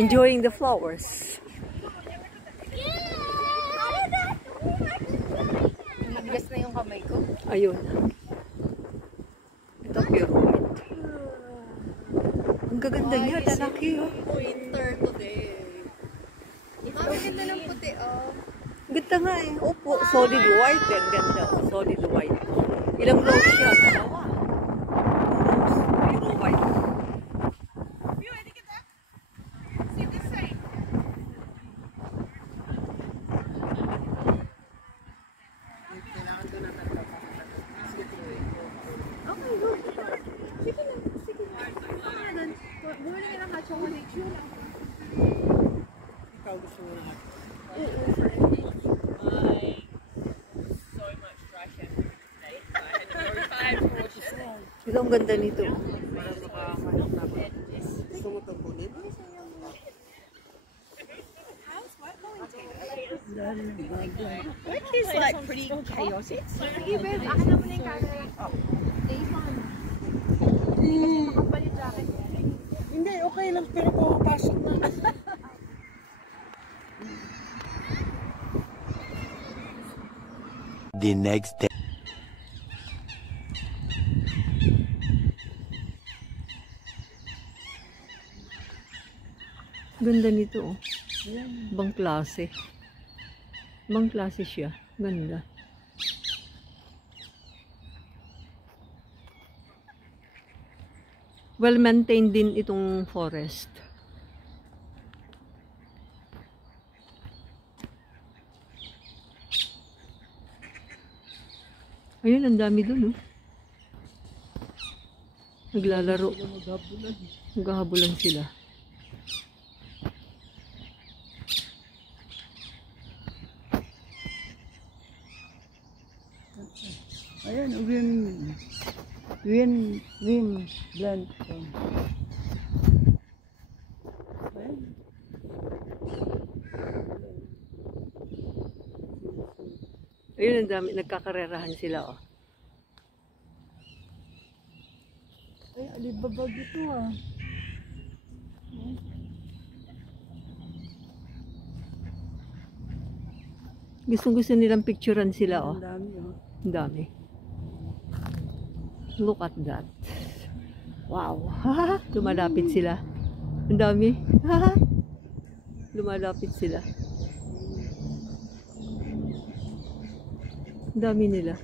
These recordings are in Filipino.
Enjoying the flowers. Naggas na yung kamay ko. Ayun. Ito pure white. Ang gaganda niya, lalaki oh. Winter today. Ang ganda ng puti oh. Ganda nga eh. Opo, solid white. Ang ganda. Solid white. Ilang rows siya? Dalawa. Pure white. Ito ang ganda nito. Work is like pretty chaotic. Hindi, okay lang pero pumapasok na. The next day. Ganda nito oh. Ibang klase. Ibang klase siya. Ganda. Well maintained din itong forest. Ayun, ang dami dun oh. Naglalaro. Naghahabulan sila. Ayan, win blend. Ayan. Ayun, ang dami. Nagkakarerahan sila oh. Ay, alibabag ito ah. Gustong-gusto nilang picturean sila oh. Ang dami oh. Ang dami. Look at that. Wow. Lumalapit sila. Ang dami. Lumalapit sila. Ang dami nila.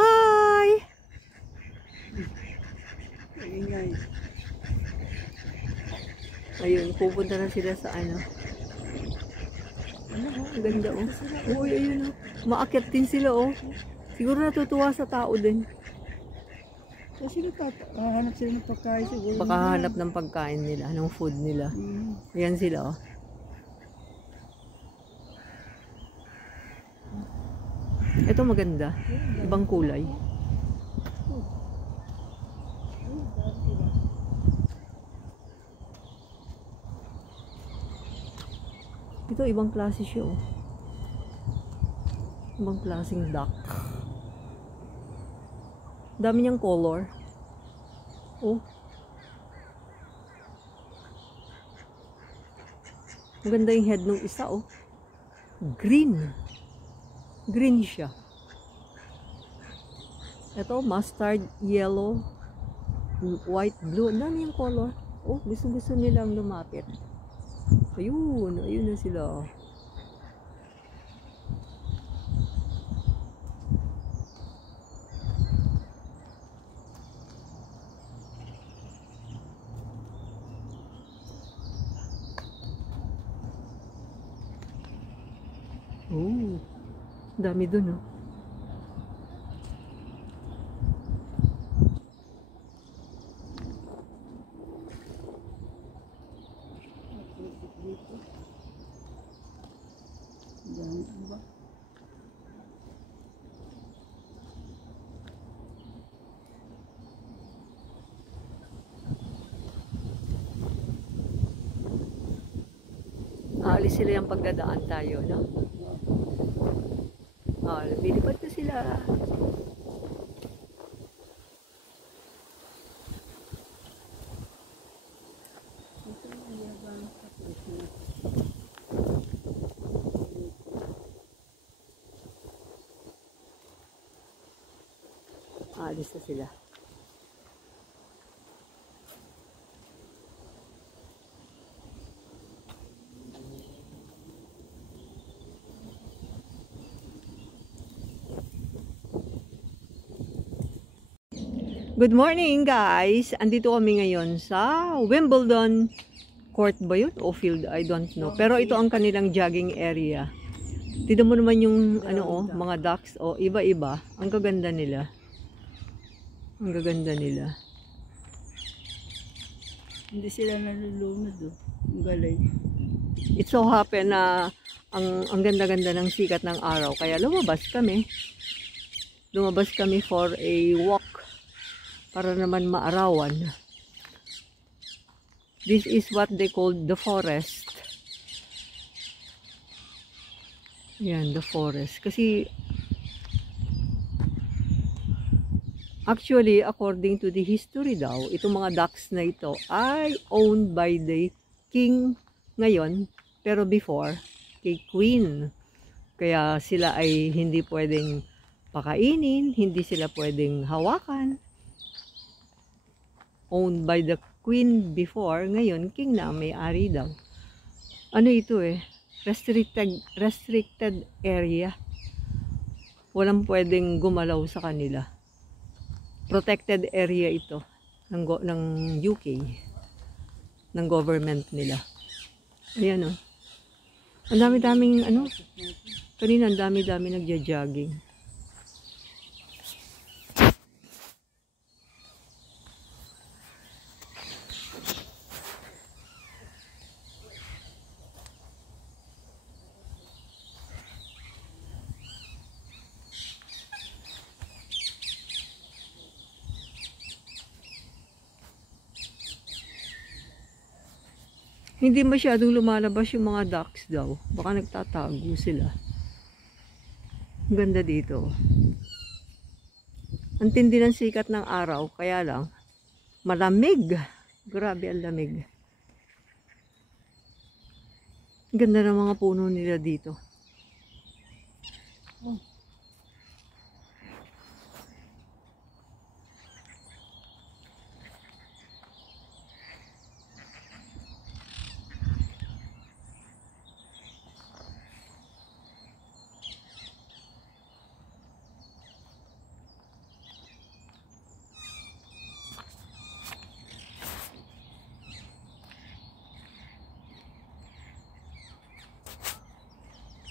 Hi! Ingay. Ayun, pupunta na sila sa ano. Ang ganda oh. Uy, ayun oh. Maakyat din sila oh. Siguro natutuwa sa tao din. Kasi hahanap sila ng pagkain siguro. Baka hanap ng pagkain nila, ng food nila. Ayan sila oh. Ito maganda. Ibang kulay. Ito ibang klase siya oh. Ibang klaseng duck. Dami niyang color. Oh. Maganda yung head ng isa oh. Green. Green siya. Ito mustard, yellow, white, blue. Ang dami yung color. Oh, gusto nilang lumapit. Ayun, ayun na sila. Oh, dami dun oh. Aalis sila yung pagdadaan tayo, no? Lilipat na sila. Aalis na sila. Good morning guys! Andito kami ngayon sa Wimbledon Court ba yun? O field? I don't know. Pero ito ang kanilang jogging area. Tignan mo naman yung mga ducks. Iba-iba. Ang gaganda nila. Ang gaganda nila. Hindi sila nalulunod. Ang galing. It so happen na ang ganda-ganda ng sikat ng araw. Kaya lumabas kami. Lumabas kami for a walk. Para naman maarawan. This is what they call the forest. Yan, the forest. Kasi, actually, according to the history daw, itong mga ducks na ito ay owned by the king ngayon, pero before, kay queen. Kaya sila ay hindi pwedeng pakainin, hindi sila pwedeng hawakan. Owned by the queen before, ngayon king na may-ari daw. Ano ito restricted area. Walang pwedeng gumalaw sa kanila. Protected area ito ng UK, ng government nila. Ayan ang dami-daming kanina ang dami-dami nagja-jogging. Hindi masyadong lumalabas yung mga ducks daw. Baka nagtatago sila. Ang ganda dito. Ang tindi ng sikat ng araw. Kaya lang, malamig. Grabe ang lamig. Ang ganda ng mga puno nila dito. Oh.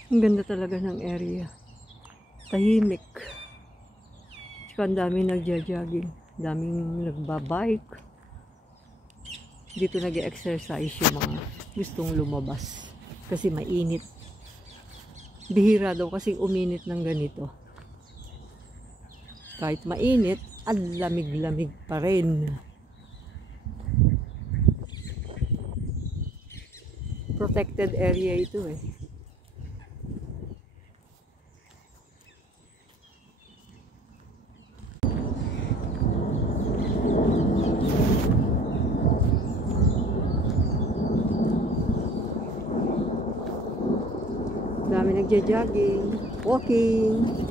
Ang ganda talaga ng area. Tahimik. Tsaka ang daming nagja-jogging. Daming nagbabike. Dito nag-exercise yung mga gustong lumabas. Kasi mainit. Bihira daw kasi uminit ng ganito. Kahit mainit, ang lamig-lamig pa rin. Protected area ito Dami nagja-jogging, walking.